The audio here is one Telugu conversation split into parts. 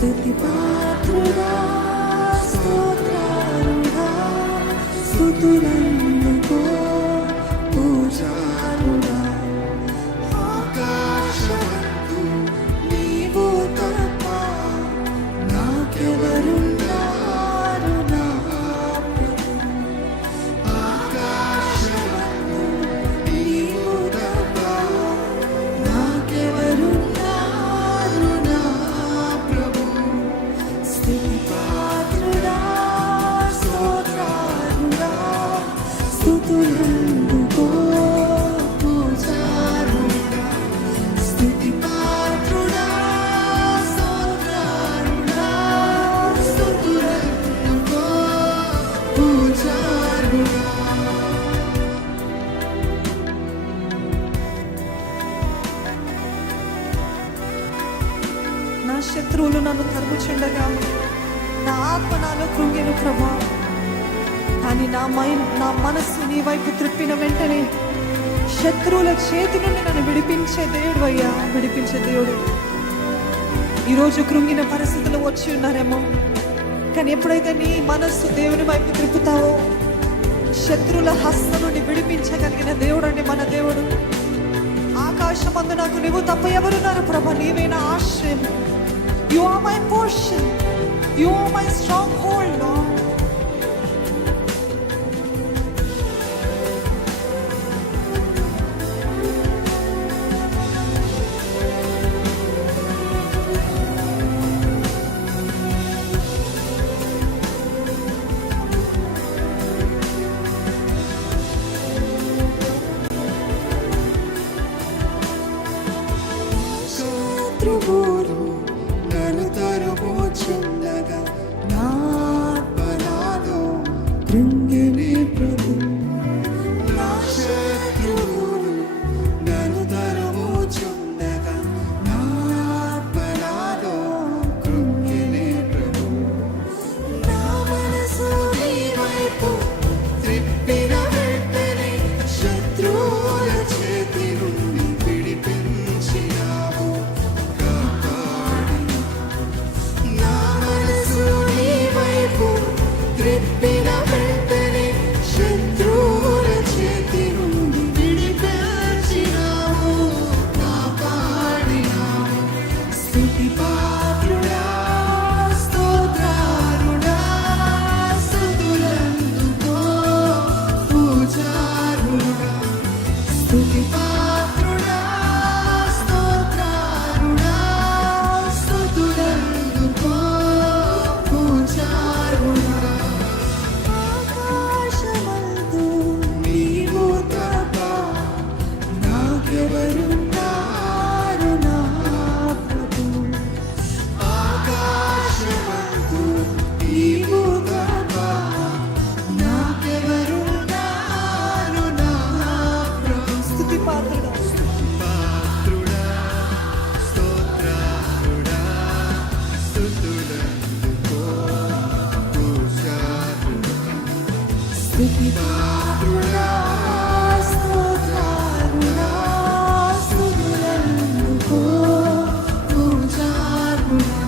స్తుతి పాత్రుడా స్తోత్రారుడా స్తుతులందుకో పూజారుడా ఆకాశమందు నీవు తప్ప నాకెవరున్నారు నా ప్రభు ఆకాశమందు నీవు తప్ప నాకెవరున్నారు నా ప్రభు స్తుతి పాత్రుడా స్తోత్రారుడా స్తుతులందుకో పూజారుడా స్తుతి పాత్రుడా స్తోత్రారుడా స్తుతులందుకో పూజారుడా. నా శత్రువులు నన్ను తరుముచుండగా నా ఆత్మ నాలో కృంగెను ప్రభా, కానీ నా మనస్సు నీ వైపు త్రిప్పిన వెంటనే శత్రువుల చేతి నుండి నన్ను విడిపించే దేవుడు అయ్యా, విడిపించే దేవుడు. ఈరోజు కృంగిన పరిస్థితులు వచ్చి ఉన్నారేమో, కానీ ఎప్పుడైతే నీ మనస్సు దేవుని వైపు త్రిప్పుతావో శత్రువుల హస్తం నుండి విడిపించగలిగిన దేవుడు అండి మన దేవుడు. ఆకాశమందు నాకు నువ్వు తప్ప ఎవరున్నారు ప్రభా, నీవే నా ఆశ్రయం. You are my portion, you are my stronghold lord. శత్రువులు నన్ను తరుముచుండగా నా ఆత్మ నాలో కృంగిని ప్రభు. నా శత్రువులు నన్ను తరుముచుండగా నా ఆత్మ నాలో కృంగిని ప్రభు. నా మనసు నీ వైపు త్రిప్పిన వెంటనే శత్రువుల చేతి నుండి విడిపించినావు. నా మనసు నీ వైపు త్రిప్పిన వెంటనే శత్రువుల చేతి నుండి విడిపించినావు, కాపాడినావు. స్తుతి పాత్రుడా స్తోత్రారుడా స్తుతులందుకో పూజారుడా. స్తుతి పాత్రుడా స్తోత్రారుడా స్తుతులందుకో పూజారుడా. ఆకాశమందు నీవు తప్ప నాకెవరున్నారు నా ప్రభు. ఆకాశమందు నీవు తప్ప నాకెవరున్నారు నా ప్రభు. స్తుతి పాత్రుడా పాత్రుడా స్తోత్రారుడా స్తుతులందుకో పూజారుడా. స్తుతి పాత్రుడా స్తోత్రారుడా స్తుతులందుకో పూజారుడా.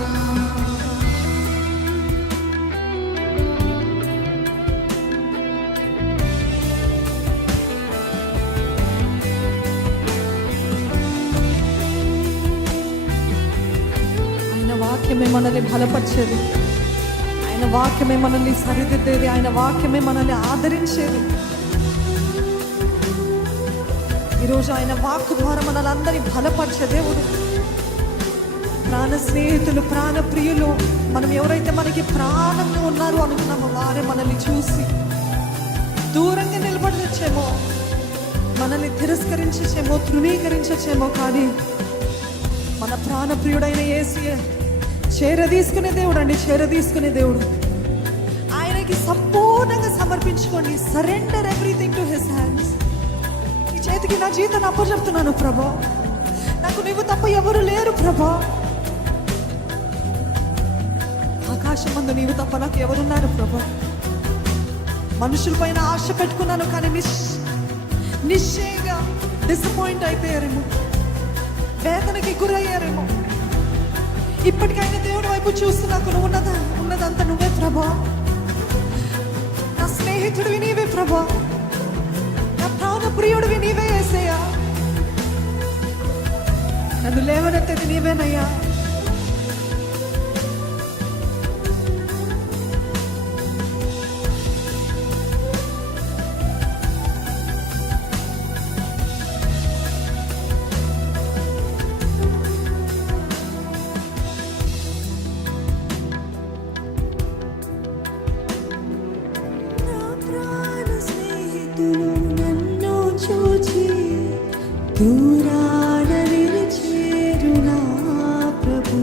ఆయన వాక్యమే మనల్ని బలపరిచేది, ఆయన వాక్యమే మనల్ని సరిదిద్దేది, ఆయన వాక్యమే మనల్ని ఆదరించేది. ఈరోజు ఆయన వాక్కు ద్వారా మనల్ని అందరినీ బలపరిచే దేవుడు. ప్రాణ స్నేహితులు, ప్రాణ ప్రియులు, మనం ఎవరైతే మనకి ప్రాణంగా ఉన్నారో అనుకున్నామో వారే మనల్ని చూసి దూరంగా నిలబడచ్చేమో, మనల్ని తిరస్కరించేమో, తృణీకరించేమో, కానీ మన ప్రాణ ప్రియుడైన యేసయ్య చేరదీసుకునే దేవుడు అండి, చేరదీసుకునే దేవుడు. ఆయనకి సంపూర్ణంగా సమర్పించుకోండి. Surrender everything to his hands. ఈ చేతికి నా జీవితాన్ని అప్పచెప్తున్నాను ప్రభా, నాకు నువ్వు తప్ప ఎవరు లేరు ప్రభా. ఆకాశమందు నీవు తప్ప నాకు ఎవరున్నారు ప్రభా. మనుషుల పైన ఆశ పెట్టుకున్నాను, కానీ నిశ్చయంగా డిసప్పాయింట్ అయిపోయారేమో, వేదనకి గురయ్యారేమో. ఇప్పటికైనా దేవుడి వైపు చూస్తూ నాకు నువ్వు ఉన్నదంతా నువ్వే ప్రభా. నా స్నేహితుడివి నీవే ప్రభా, నా ప్రాణ ప్రియుడివి నీవే యేసయ్యా. నన్ను లేవనెత్తేది నీవేనయ్యా. దూరాన నిలిచేరు నా ప్రభు,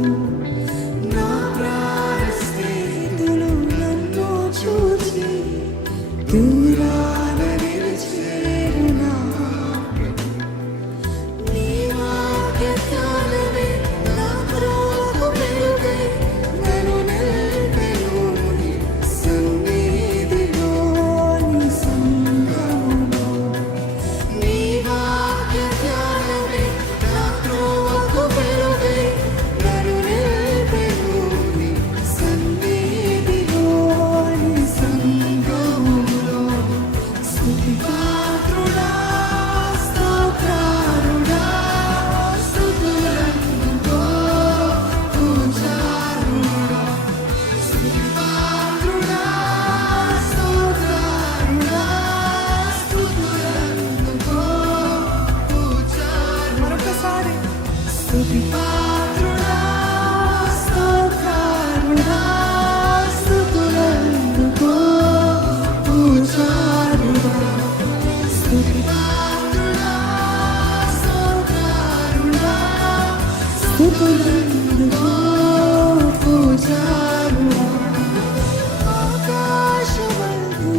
నా ప్రాణ స్నేహితులు నన్ను చూచి దూరాన నిలిచేరు నా ప్రభు. నీ వాక్య జ్ఞానమే నా త్రోవకు వెలుగై నన్ను నిలిపెను నీ సన్నిధిలో నీ సంఘములో. నీ వాక్య జ్ఞానమే నా త్రోవకు వెలుగై నన్ను నిలిపెను నీ సన్నిధిలో నీ సంఘములో. స్తుతిపాత్రుడా, స్తోత్రారుడా, స్తుతులందుకో పూజారుడా. స్తుతిపాత్రుడా, స్తోత్రారుడా, స్తుతులందుకో పూజారుడా. మరొకసారి స్తుతిపాత్రుడా, స్తోత్రారుడా, స్తుతులందుకో పూజారుడా. స్తుతిపాత్రుడా, స్తోత్రారుడా, స్తుతులందుకో పూజారుడా. ఆకాశమందు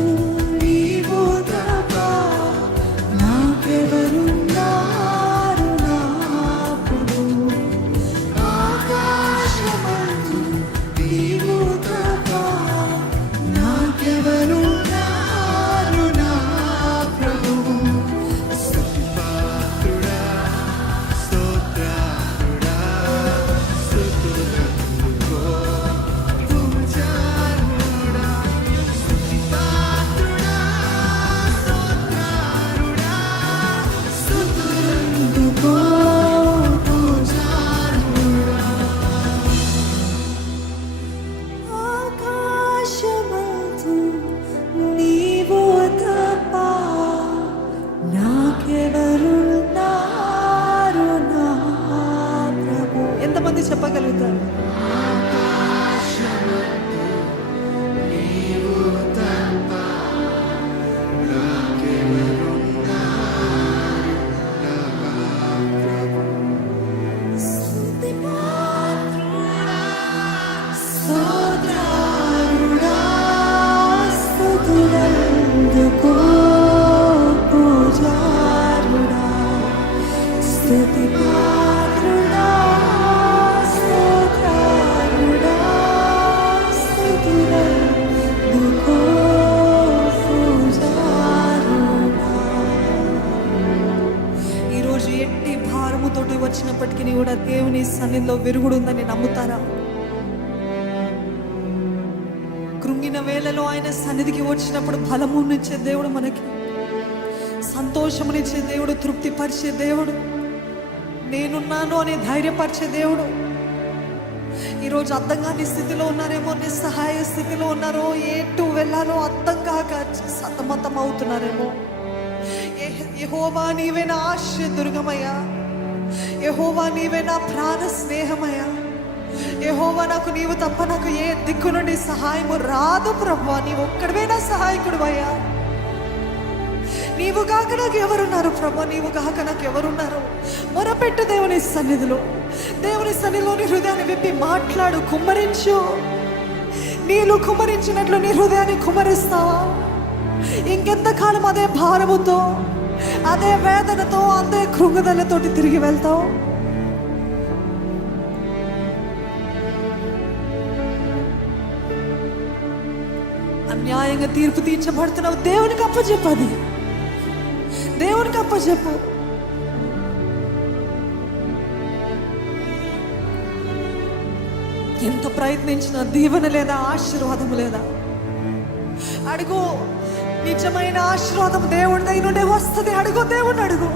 నీవు తప్ప నాకెవరున్నారు నా ప్రభు. ఆకాశమందు నీవు తప్ప నాకెవరున్నారు నా ప్రభు. స్తుతిపాత్రుడా, స్తోత్రారుడా, స్తుతులందుకో పూజారుడా. స్తుతిపాత్రుడా, స్తోత్రారుడా, స్తుతులందుకో పూజారుడా. ఆకాశమందు నీవు తప్ప నాకెవరున్నారు నా ప్రభు. ఎంతమంది చెప్పగలుగుతారు? స్తోత్రారుడా, స్తుతులందుకో పూజారుడా. స్తుతిపాత్రుడా, స్తోత్రారుడా, స్తుతులందుకో పూజారుడా. ఈరోజు ఎట్టి భారముతోటి వచ్చినప్పటికీ కూడా దేవుని సన్నిధిలో విరుగుడు ఉందని నమ్ముతారా? కృంగిన వేళలో ఆయన సన్నిధికి వచ్చినప్పుడు బలమునిచ్చే దేవుడు, మనకి సంతోషమునిచ్చే దేవుడు, తృప్తిపరిచే దేవుడు, నేనున్నాను అని ధైర్యపరిచే దేవుడు. ఈరోజు అర్థం కాని స్థితిలో ఉన్నారేమో, నిస్సహాయ స్థితిలో ఉన్నారో, ఎటు వెళ్ళాలో అర్థం కాక సతమతం అవుతున్నారేమో. యెహోవా నీవే నా ఆశ్రయ దుర్గమయ్యా, యెహోవా నీవే నా ప్రాణ స్నేహమయ్యా, యెహోవా నాకు నీవు తప్ప నాకు ఏ దిక్కు నుండి సహాయము రాదు ప్రభువా, నీవు ఒక్కడివే నా సహాయకుడు అయ్యా. నీవు కాక నాకు ఎవరున్నారు ప్రభా, నీవు కాక నాకు ఎవరున్నారు? మొరపెట్టు దేవుని సన్నిధిలో, దేవుని సన్నిధిలోని హృదయాన్ని విప్పి మాట్లాడు, కుమ్మరించు. నీళ్ళు కుమ్మరించినట్లు నీ హృదయాన్ని కుమ్మరిస్తావా? ఇంకెంతకాలం అదే భారముతో, అదే వేదనతో, అదే కృంగుదలతోటి తిరిగి వెళ్తావు? అన్యాయంగా తీర్పు తీర్చబడుతున్నావు, దేవునికి అప్పచెప్పది, దేవునికి అప్పచెప్పు. ఎంత ప్రయత్నించినా దీవెన లేదా, ఆశీర్వాదము లేదా? అడుగు. నిజమైన ఆశీర్వాదం దేవుడి దగ్గర నుండే వస్తుంది. అడుగు, దేవుణ్ణి అడుగు.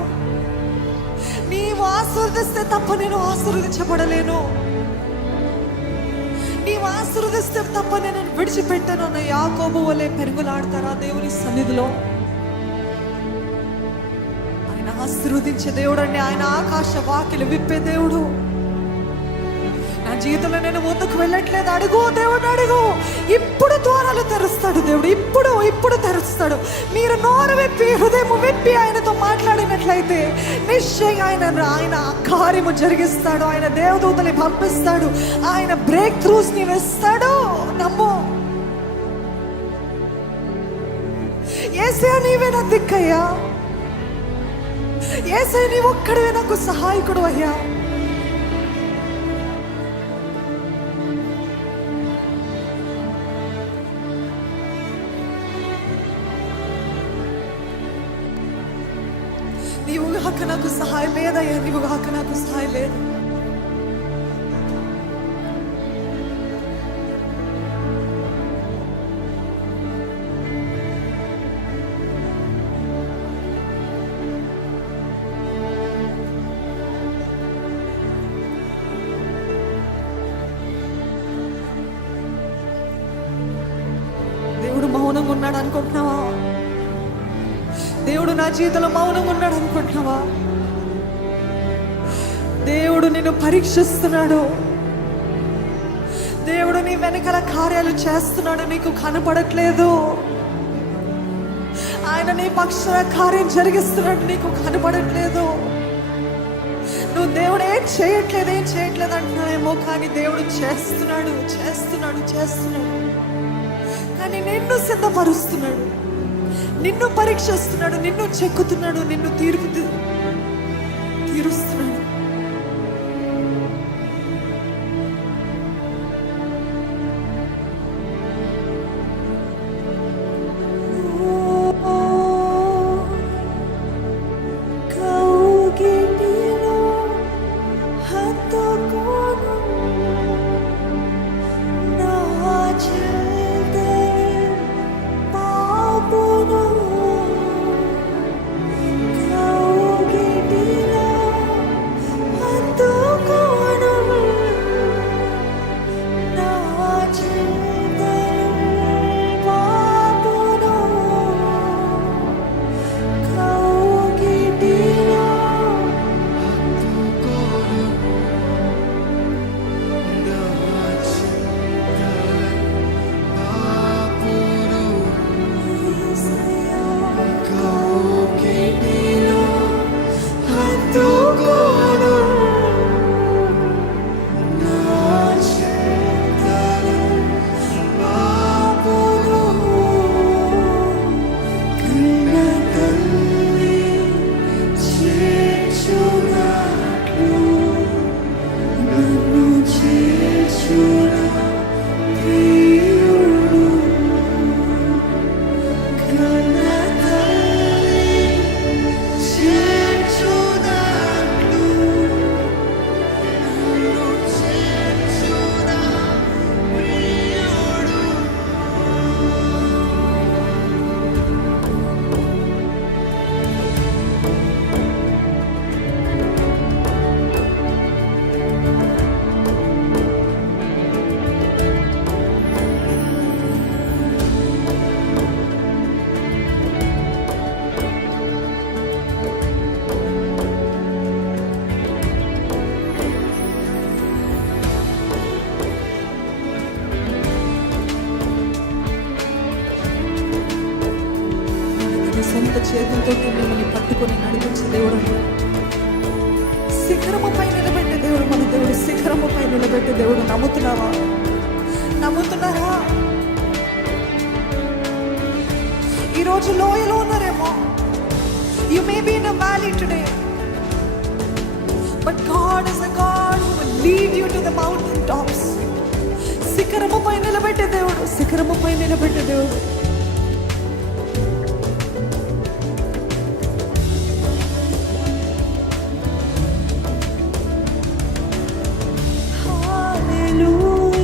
నీవు ఆశీర్వదిస్తే తప్ప నేను ఆశీర్వదించబడలేను. నీవు ఆశీర్వదిస్తే తప్ప నేను విడిచిపెట్టాను అన్న యాకోబు వలె పెరుగులాడతారా దేవుని సన్నిధిలో? ఆయన ఆశీర్వదించే దేవుడు అండి. ఆయన ఆకాశ వాకిలు విప్పే దేవుడు. నా జీవితంలో నేను ముందుకు వెళ్ళట్లేదు. అడుగు, దేవుడు అడుగు. ఇప్పుడు ద్వారాలు తెరుస్తాడు దేవుడు. ఇప్పుడు తెరుస్తాడు. మీరు నోరు విప్పి, హృదయం విప్పి ఆయనతో మాట్లాడినట్లయితే నిశ్చయంగా ఆయన కార్యము జరిగిస్తాడు. ఆయన దేవదూతని పంపిస్తాడు. ఆయన బ్రేక్ త్రూస్ ని వేస్తాడు. నమ్ము. యేసయ్య, నీవే నా దిక్కయ్యా. యేసయ్య, నీ ఒక్కడివే నాకు సహాయకుడు అయ్యా. నీవు గాక నాకు సహాయం లేదయ్యా. నీవు గాక నాకు సహాయం లేదు. దేవుడు మౌనంగా ఉన్నాడు అనుకుంటున్నావా? దేవుడు నా జీవితంలో మౌనంగా ఉన్నాడు అనుకుంటున్నావా? దేవుడు నిన్ను పరీక్షిస్తున్నాడు. దేవుడు నీ వెనకాల కార్యాలు చేస్తున్నాడు. నీకు కనపడట్లేదు. ఆయన నీ పక్షాన కార్యం జరిగిస్తున్నాడు. నీకు కనపడట్లేదు. నువ్వు దేవుడు ఏం చేయట్లేదు అంటున్నావేమో, కానీ దేవుడు చేస్తున్నాడు. కానీ నిన్ను సిద్ధపరుస్తున్నాడు. నిన్ను పరీక్షిస్తున్నాడు. నిన్ను చెక్కుతున్నాడు. నిన్ను తీరుస్తున్నాడు. సొంత చేతులతో మిమ్మల్ని పట్టుకొని నడిపించే దేవుడు. శిఖరముపై నిలబెట్టే దేవుడు మన దేవుడు. శిఖరముపై నిలబెట్టే దేవుడు. నమ్ముతున్నారా? ఈరోజు లోయలో ఉన్నారేమో. You may be in a valley today, but God is a God who will lead you to the mountain tops. శిఖరముపై నిలబెట్టే దేవుడు. Hallelujah.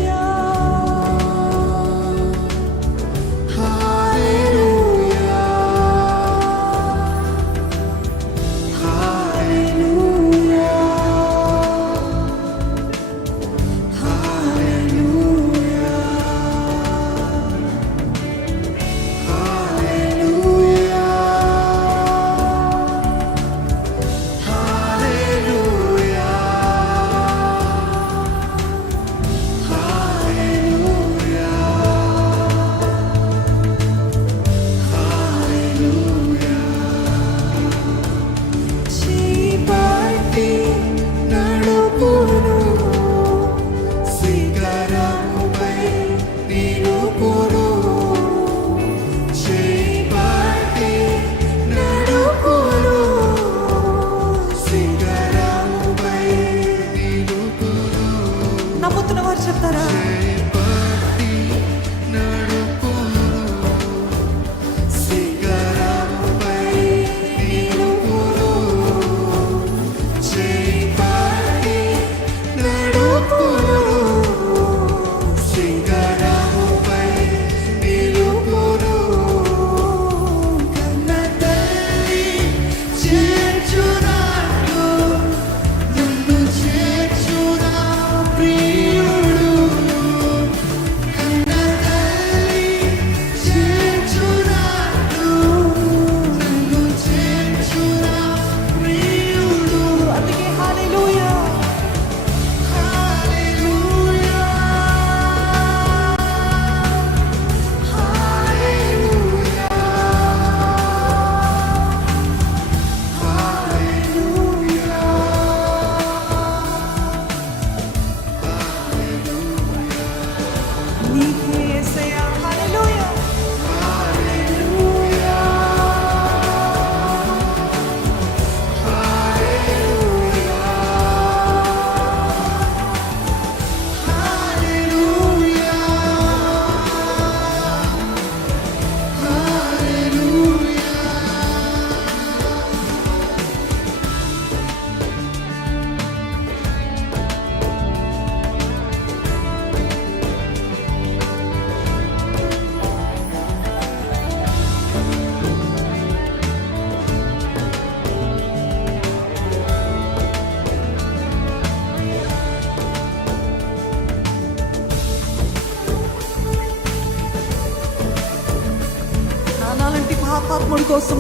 పాపాత్ముడి కోసం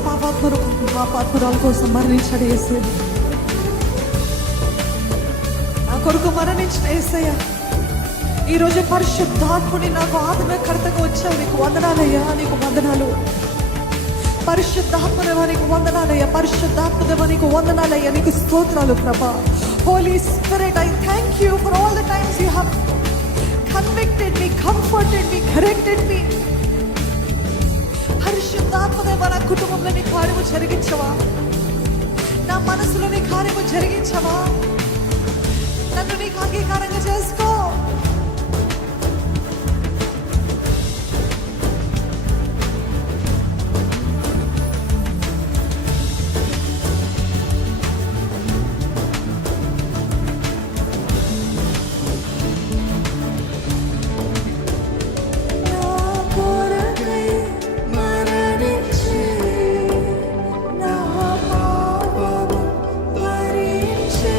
పాపాత్మురాల కోసం మరణించాడు యేసయ్య. నా కొరకు మరణించిన యేసయ్య, ఈరోజు పరిశుద్ధాత్ముని నాకు ఆత్మకర్తగా వచ్చావు. నీకు వందనాలయ్యా, నీకు వందనాలు. పరిశుద్ధాత్మదేవా నీకు వందనాలయ్యా, పరిశుద్ధాత్మదేవా నీకు వందనాలయ్యా, నీకు స్తోత్రాలు ప్రభా. Holy spirit, I thank you for all the times you have convicted me, comforted me, corrected me. పరిశుద్ధాత్మదేవా నా కుటుంబంలో నీ కార్యము జరిగించవా, నా మనసులో నీ కార్యము జరిగించవా, నన్ను నీకు అంగీకారంగా చేసుకో. నా కొరకై మరణించి నా పాపము భరించి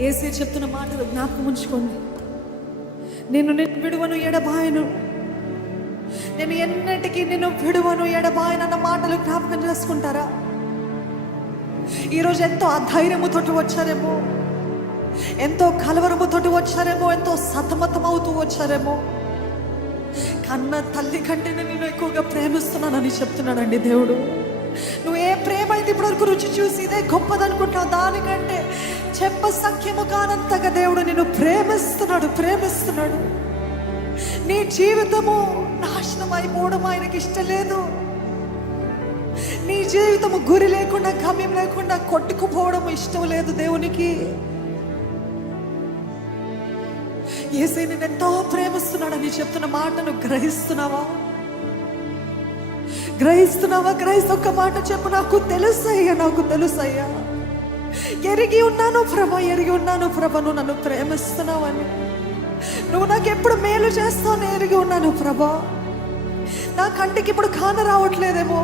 యేసే చెప్తున్న మాటలు జ్ఞాపకం ఉంచుకోండి. నేను విడువను ఎడబాయను, నేను ఎన్నటికీ నిన్ను విడువను ఎడబాయను అన్న మాటలు జ్ఞాపకం చేసుకుంటారా? ఈరోజు ఎంతో అధైర్యముతోటి వచ్చారేమో, ఎంతో కలవరముతోటి వచ్చారేమో, ఎంతో సతమతం అవుతూ వచ్చారేమో. కన్న తల్లి కంటే నేను ఎక్కువగా ప్రేమిస్తున్నానని చెప్తున్నాడండి దేవుడు. నువ్వు ఏ ప్రేమ అయితే ఇప్పటివరకు రుచి చూసి ఇదే గొప్పదనుకుంటావు, దానికంటే చెప్ప సఖ్యము కానంతగా దేవుడు నిన్ను ప్రేమిస్తున్నాడు. నీ జీవితము నాశనం అయిపోవడం ఆయనకి ఇష్టం లేదు. నీ జీవితము గురి లేకుండా, గమ్యం లేకుండా కొట్టుకుపోవడం ఇష్టం లేదు దేవునికి. యేసయ్య నిన్ను ఎంతో ప్రేమిస్తున్నాడని చెప్తున్న మాటను గ్రహిస్తున్నావా? గ్రహిస్తూ ఒక్క మాట చెప్పు, నాకు తెలుసయ్యా, ఎరిగి ఉన్నాను ప్రభా, నువ్వు నన్ను ప్రేమిస్తున్నావని. నువ్వు నాకు ఎప్పుడు మేలు చేస్తావు ఎరిగి ఉన్నాను ప్రభా. నా కంటికి ఇప్పుడు కాన రావట్లేదేమో,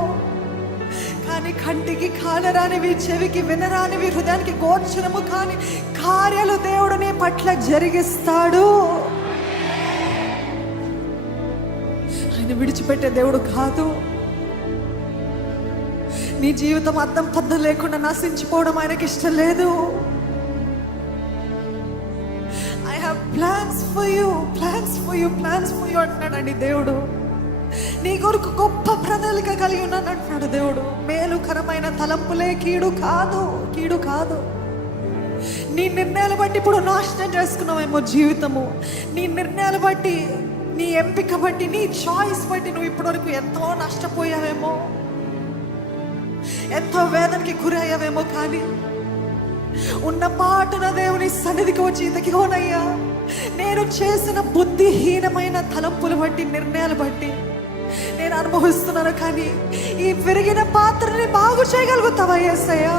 కానీ కంటికి కానరానివి, చెవికి వినరానివి, హృదయానికి గోచరము కాని కార్యాలు దేవుడు నీ పట్ల జరిగిస్తాడు. ఆయన విడిచిపెట్టే దేవుడు కాదు. నీ జీవితం అద్దం పద్దం లేకుండా నశించిపోవడం ఆయనకి ఇష్టం లేదు. I have plans for you అంటున్నాడండి దేవుడు. నీ కొరకు గొప్ప ప్రణాళిక కలిగి ఉన్నాను అంటున్నాడు దేవుడు. మేలుకరమైన తలంపులే, కీడు కాదు. నీ నిర్ణయాలు బట్టి ఇప్పుడు నాశనం చేసుకున్నావేమో జీవితము. నీ నిర్ణయాలు బట్టి, నీ ఎంపిక బట్టి, నీ చాయిస్ బట్టి నువ్వు ఇప్పటివరకు ఎంతో నష్టపోయావేమో, ఎంతో వేదనకి గురయ్యావేమో. కానీ ఉన్న పాటున దేవుని సన్నిధికి వచ్చి, ఇదిగోనయ్యా నేను చేసిన బుద్ధిహీనమైన తలంపులు బట్టి, నిర్ణయాలు బట్టి నేను అనుభవిస్తున్నాను, కానీ ఈ విరిగిన పాత్రని బాగు చేయగలుగుతావా యేసయ్యా?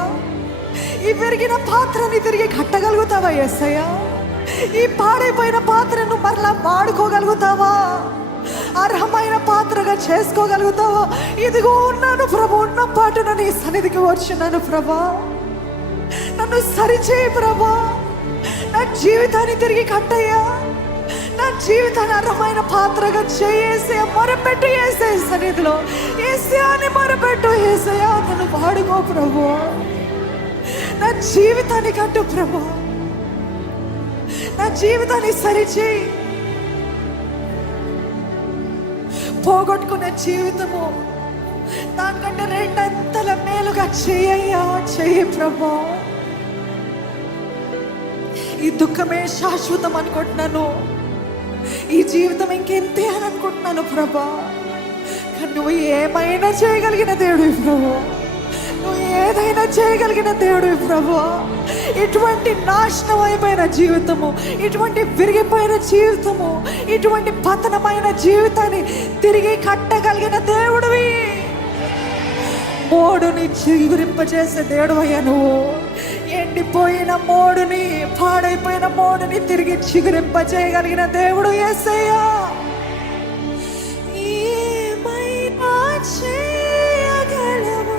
ఈ విరిగిన పాత్రని తిరిగి కట్టగలుగుతావా యేసయ్యా? ఈ పాడైపోయిన పాత్రను మరలా వాడుకోగలుగుతావా? అర్హమైన పాత్రగా చేసుకోగలుగుతావా? ఇదిగో ఉన్నాను ప్రభు, ఉన్న పాటున నీ సన్నిధికి వచ్చినాను ప్రభా. నన్ను సరిచేయి ప్రభా. నా జీవితాన్ని తిరిగి కట్టయ్యా. నా జీవితాన్ని అర్హమైన పాత్రగా చేసేయ, మొరపెట్టు ఏసే సన్నిధిలో. ఏసయాన్ని మొరపెట్టు, ఏసయా నన్ను వాడుకో ప్రభు. నా జీవితాన్ని కట్టు ప్రభు. నా జీవితాన్ని సరిచేయి. పోగొట్టుకున్న జీవితము దానికంటే రెండంతల మేలుగా చెయ్యి ప్రభా. ఈ దుఃఖమే శాశ్వతం అనుకుంటున్నాను, ఈ జీవితం ఇంకెంతే అని అనుకుంటున్నాను ప్రభా. కానీ నువ్వు ఏమైనా చేయగలిగిన దేవుడు ప్రభు, నువ్వు ఏదైనా చేయగలిగిన దేవుడు ప్రభు. ఇటువంటి నాశనం అయిపోయిన జీవితము, ఇటువంటి విరిగిపోయిన జీవితము, ఇటువంటి పతనమైన జీవితాన్ని తిరిగి కట్టగలిగిన దేవుడివి. మోడుని చిగురింపజేసే దేవుడు అయ్యా నువ్వు. ఎండిపోయిన మోడుని, పాడైపోయిన మోడుని తిరిగి చిగురింపజేయగలిగిన దేవుడు యేసయ్యా. ఏమైనా చేయగలవు,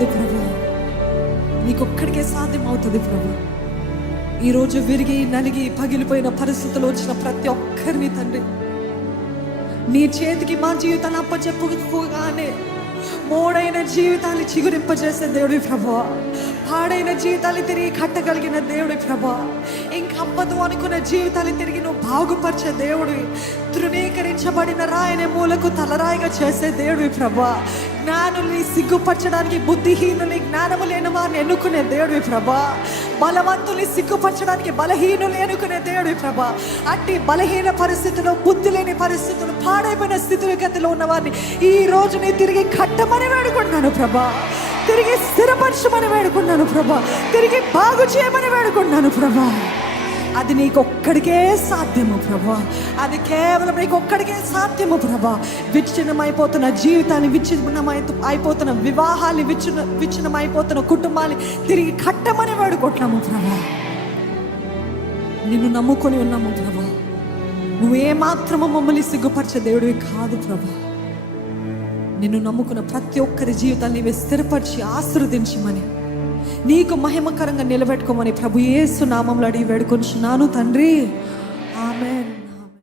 అవుతుంది ప్రభు, నీకొక్కడికే సాధ్యం అవుతుంది ప్రభు. ఈరోజు విరిగి నలిగి పగిలిపోయిన పరిస్థితులు వచ్చిన ప్రతి ఒక్కరిని తండ్రి నీ చేతికి మా జీవితాన్ని అప్పచెప్పుకోగానే మోడైన జీవితాన్ని చిగురింపజేసే దేవుడి ప్రభువా, పాడైన జీవితాన్ని తిరిగి కట్టగలిగిన దేవుడి ప్రభువా, ఇంకప్పదు అనుకున్న జీవితాన్ని తిరిగి నువ్వు బాగుపరిచే దేవుడి, తృణీకరించబడిన రాయనే మూలకు తలరాయిగా చేసే దేవుడి ప్రభువా, జ్ఞానుల్ని సిగ్గుపరచడానికి బుద్ధిహీనుల్ని జ్ఞానము లేని వారిని ఎన్నుకునే దేవుడి ప్రభా, బలవంతుల్ని సిగ్గుపరచడానికి బలహీనులు ఎన్నుకునే దేవుడి ప్రభా, అట్టి బలహీన పరిస్థితుల్లో బుద్ధి లేని పరిస్థితులు పాడైపోయిన స్థితిగతిలో ఉన్న వారిని ఈ రోజు నేను తిరిగి కట్టమని వేడుకుంటున్నాను ప్రభా, తిరిగి స్థిరపరచమని వేడుకున్నాను ప్రభా, తిరిగి బాగు చేయమని వేడుకున్నాను ప్రభా. అది నీకొక్కడికే సాధ్యము ప్రభా, అది కేవలం నీకొక్కడికే సాధ్యము ప్రభా. విచ్ఛిన్నమైపోతున్న జీవితాన్ని, అయిపోతున్న వివాహాన్ని, విచ్ఛిన్నమైపోతున్న కుటుంబాన్ని తిరిగి కట్టమని వేడుకుంటున్నాము ప్రభా. నిన్ను నమ్ముకొని ఉన్నాము ప్రభా, నువ్వేమాత్రము మమ్మల్ని సిగ్గుపరిచే దేవుడివి కాదు ప్రభా. నిన్ను నమ్ముకున్న ప్రతి ఒక్కరి జీవితాన్ని నీవే స్థిరపరిచి ఆశీర్వదించమని, నీకు మహిమకరంగా నిలబెట్టుకోమని ప్రభు యేసు నామములో అడిగి వేడుకొంచున్నాను తండ్రి, ఆమేన్.